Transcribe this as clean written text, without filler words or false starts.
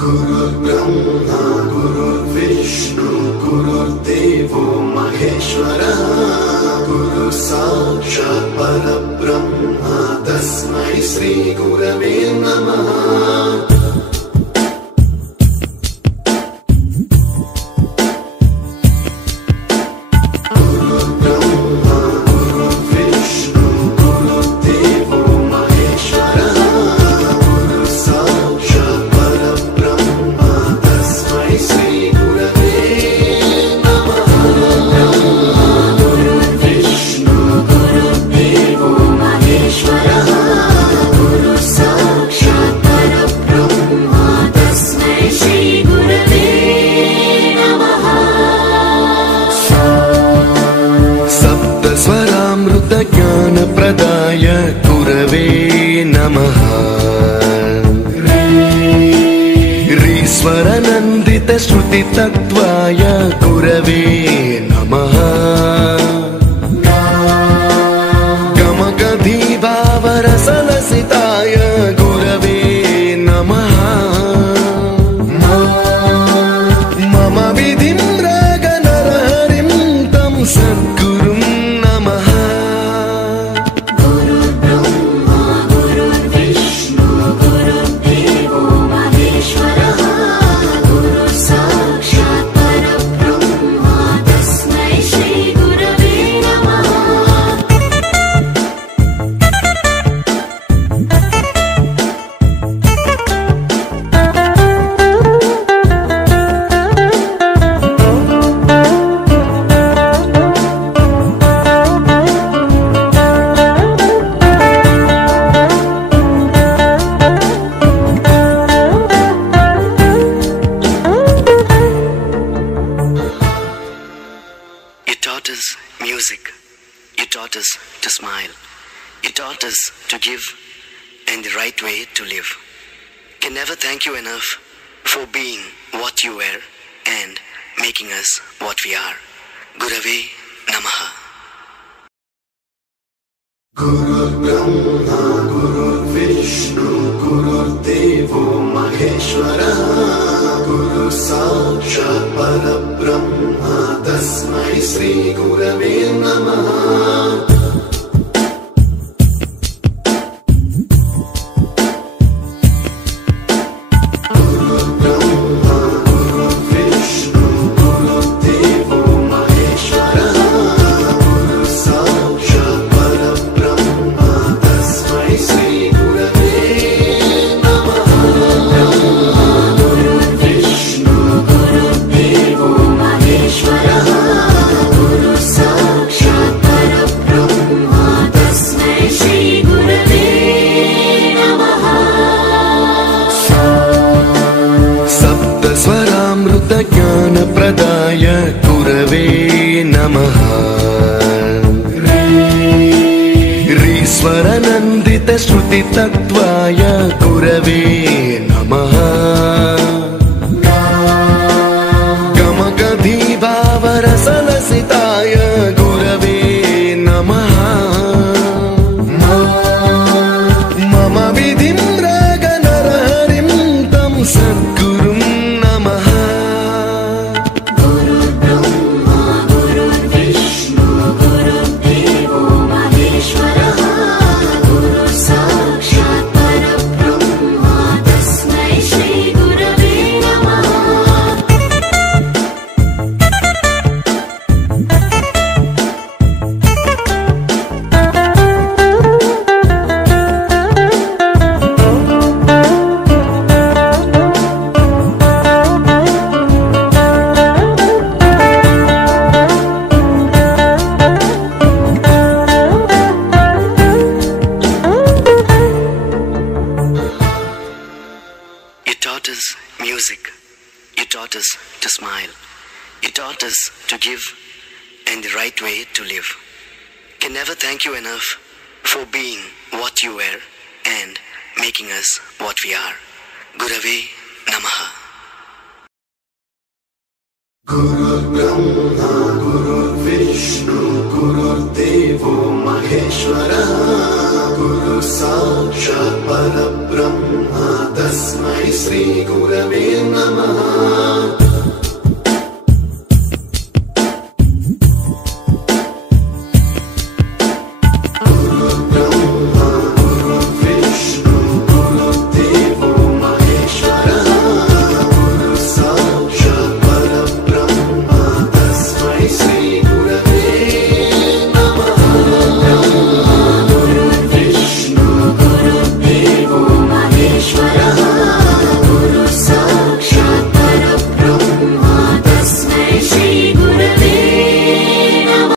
गुरुर्ब्रह्मा गुरुर्विष्णु गुरुर्देवो महेश्वरः गुरु साक्षात् परब्रह्म तस्मै श्री गुरवे नमः। ज्ञान प्रदाय गुरवे नमः। ईश्वर नंदित श्रुति तत्वाय गुरवे नमः। गमगधी भावरसलसिताय गुरवे नमः। मम विधिं रागनरहरिं तं सद्गुरुं नमः। You taught us music, you taught us to smile, you taught us to give and the right way to live. Can never thank you enough for being what you were and making us what we are. Gurave Namaha. गुरुर्ब्रह्मा गुरुर्विष्णु गुरुर्देवो महेश्वरः गुरु साक्षात् परब्रह्म तस्मै श्री गुरवे नमः। ज्ञान प्रदाय गुरवे नमः। ईश्वर नंदित श्रुति तत्वाय गुरवे नमः। गमगधी भावरसलसिताय गुरवे नमः। मम विधिं रागनरहरिं तं सद्गुरुं नमः। You taught us music, you taught us to smile, you taught us to give and the right way to live. Can never thank you enough for being what you were and making us what we are. Gurave Namaha. गुरुर्ब्रह्मा गुरुर्विष्णु गुरुर्देवो गुरुर्देवो महेश्वरः गुरु साक्षात् परब्रह्म तस्मै श्री गुरवे नमः।